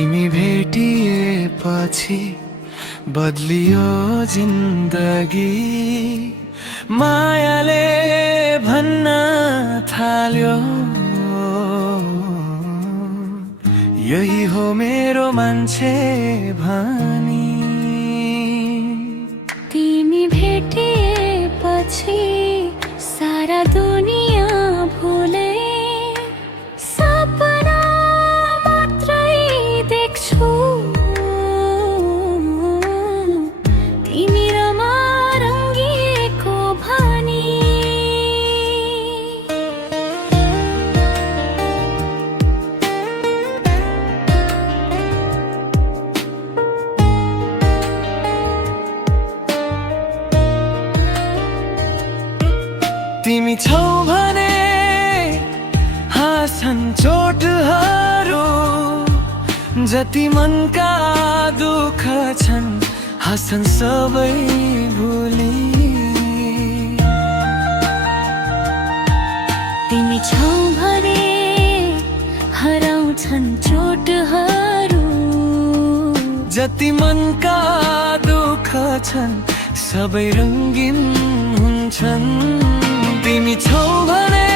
तिमी भेटिएपछि बदलियो जिन्दगी, मायाले भन्न थाल्यो यही हो मेरो मान्छे भनी। तिमी भेटिएपछि सारा दुनियाँ भुले, सपना मात्रै देख्छु तिमी र म रङ्गिएको भनी। तिमी छौ भने हाँसन् चोटहरू, जति मनका दुःख छन् हाँसन् सबै भुली। तिमी छौ भने हराउँछन् चोटहरू, जति मनका दुःख छन् सबै रङ्गिन हुन्छन्। तिमी छौ भने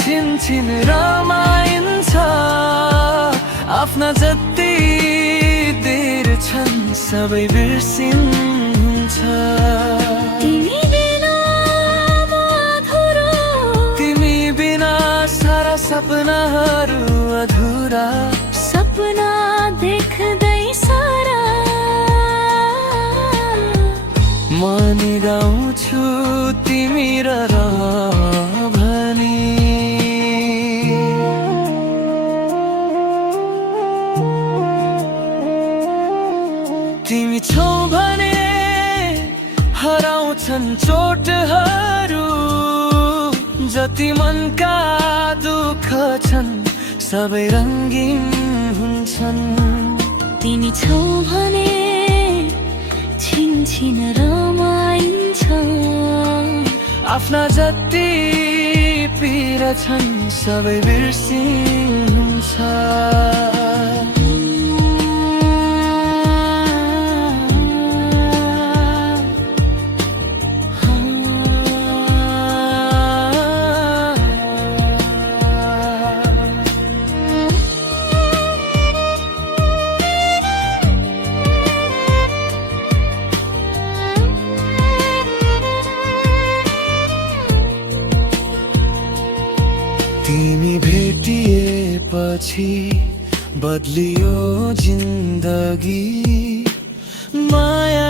छिनछिन रमाइन्छ, आफ्ना जति देर छन् सबै बिर्सिन्छ। तिमी बिना म अधुरो, तिमी बिना सारा सपनाहरू अधुरा। सपना देख्दै सारा म नि गाउँछु तिमी र भनी। तिमी छौ भने हराउँछन् चोटहरू, जति मनका दुःख छन् सबै रङ्गिन हुन्छन्। तिमी छौ भने छिनछिन रमाइन्छ, आफ्ना जति पीडा छन् सबै बिर्सिन्छ। तिमी भेटिएपछि बदलियो जिन्दगी, माया